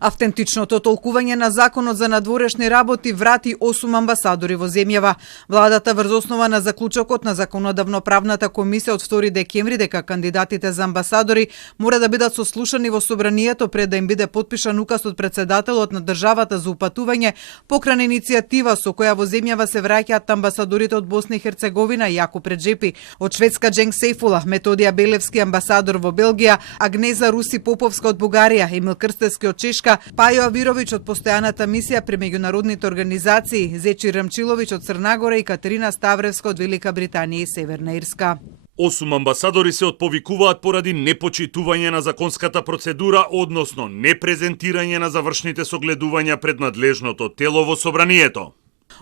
Автентичното толкување на законот за надворешни работи врати 8 амбасадори во земјава. Владата врз основа на заклучокот на Законодавно-правната комисија од 2 декември дека кандидатите за амбасадори мора да бидат сослушани во собранието пред да им биде потпишан указ од председателот на државата за упатување, покрај иницијатива со која во земјава се враќаат амбасадорите од Босна и Херцеговина Јако Преджепи, од Шведска Дженг Сейфула, Методија Белевски амбасадор во Белгија, Агнеза Руси Поповска од Бугарија, Емил Крстевски од Чешка, Пајо Авировиќ од постојаната мисија при меѓународните организации, Зечи Рамчиловиќ од Црнагора и Катерина Ставревска од Велика Британија и Северна Ирска. 8 амбасадори се отповикуваат поради непочитување на законската процедура, односно непрезентирање на завршните согледувања пред надлежното тело во собранието.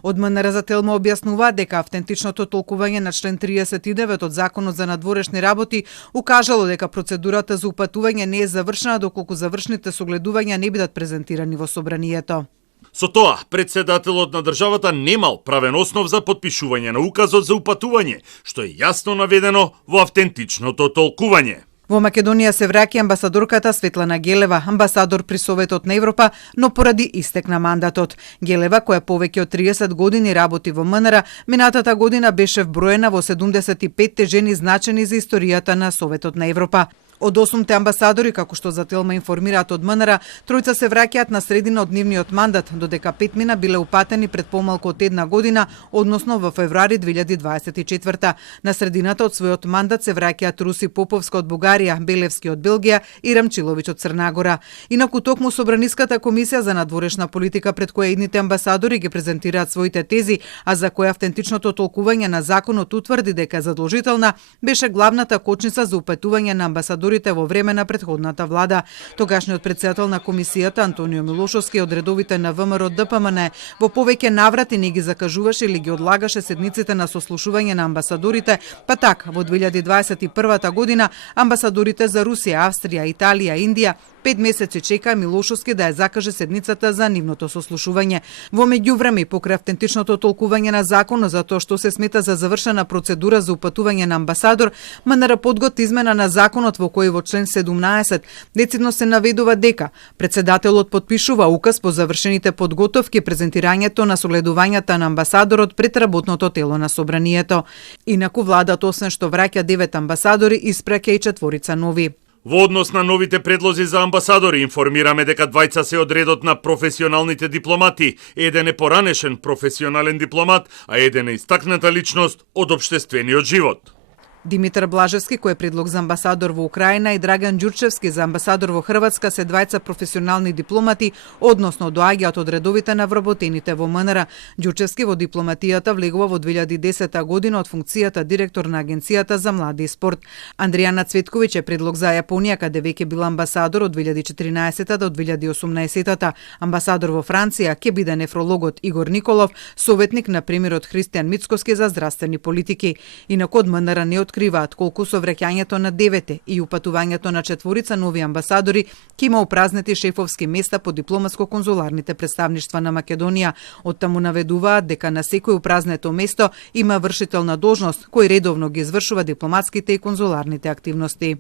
Од МНР за Телма објаснуваат дека автентичното толкување на член 39 од Законот за надворешни работи укажало дека процедурата за упатување не е завршена доколку завршните согледувања не бидат презентирани во собранието. Со тоа, председателот на државата немал правен основ за потпишување на указот за упатување, што е јасно наведено во автентичното толкување. Во Македонија се враќа амбасадорката Светлана Гелева, амбасадор при Советот на Европа, но поради истек на мандатот. Гелева, која повеќе од 30 години работи во МНР, минатата година беше вброена во 75 жени значени за историјата на Советот на Европа. Од 8 амбасадори, како што за Телма информираат од МНР, тројца се враќаат на средина од нивниот мандат, додека 5 биле упатени пред помалку од 1 година, односно во февруари 2024. На средината од својот мандат се враќаат Руси Поповска од Бугарија, Белевски од Белгија и Рамчиловиќ од Црнагора. Инаку токму Собраниската комисија за надворешна политика пред која идните амбасадори ги презентираат своите тези, а за која автентичното толкување на законот утврди дека е задолжителна, беше главната кочница за упатување на амбасадори во време на претходната влада. Тогашниот председател на комисијата Антонио Милошовски од редовите на ВМРО ДПМН во повеќе наврати не ги закажуваше или ги одлагаше седниците на сослушување на амбасадорите, па така во 2021 година амбасадорите за Русија, Австрија, Италија, Индија 5 месеци чека Милошовски да ја закаже седницата за нивното сослушување. Во меѓувреме, покрај автентичното толкување на законот за тоа што се смета за завршена процедура за упатување на амбасадор, МНР подготви измена на законот во кој во член 17 децидно се наведува дека председателот потпишува указ по завршените подготовки презентирањето на согледувањата на амбасадорот пред работното тело на собранието. Инаку владата освен што враќа 9 амбасадори, испраќа и 4 нови. Во однос на новите предлози за амбасадори, информираме дека 2 се од редот на професионалните дипломати, еден е поранешен професионален дипломат, а еден е истакната личност од општествениот живот. Димитар Блажевски, кој е предлог за амбасадор во Украина, и Драган Ѓурчевски за амбасадор во Хрватска се 2 професионални дипломати, односно доаѓаат од редовите на вработените во МНР. Ѓурчевски во дипломатијата влегува во 2010 година од функцијата директор на Агенцијата за млади и спорт. Андријана Цветковиќ е предлог за Јапонија, каде веќе била амбасадор од 2014 до 2018. Амбасадор во Франција ќе биде нефрологот Игор Николов, советник на премиерот Христијан Мицкоски за здравствени политики. Инаку од МНР не откриваат колку со враќањето на 9 и упатувањето на 4 нови амбасадори ќе има упразнети шефовски места по дипломатско-конзуларните представништва на Македонија. Оттаму наведуваат дека на секој упразнето место има вршител на должност кој редовно ги извршува дипломатските и конзуларните активности.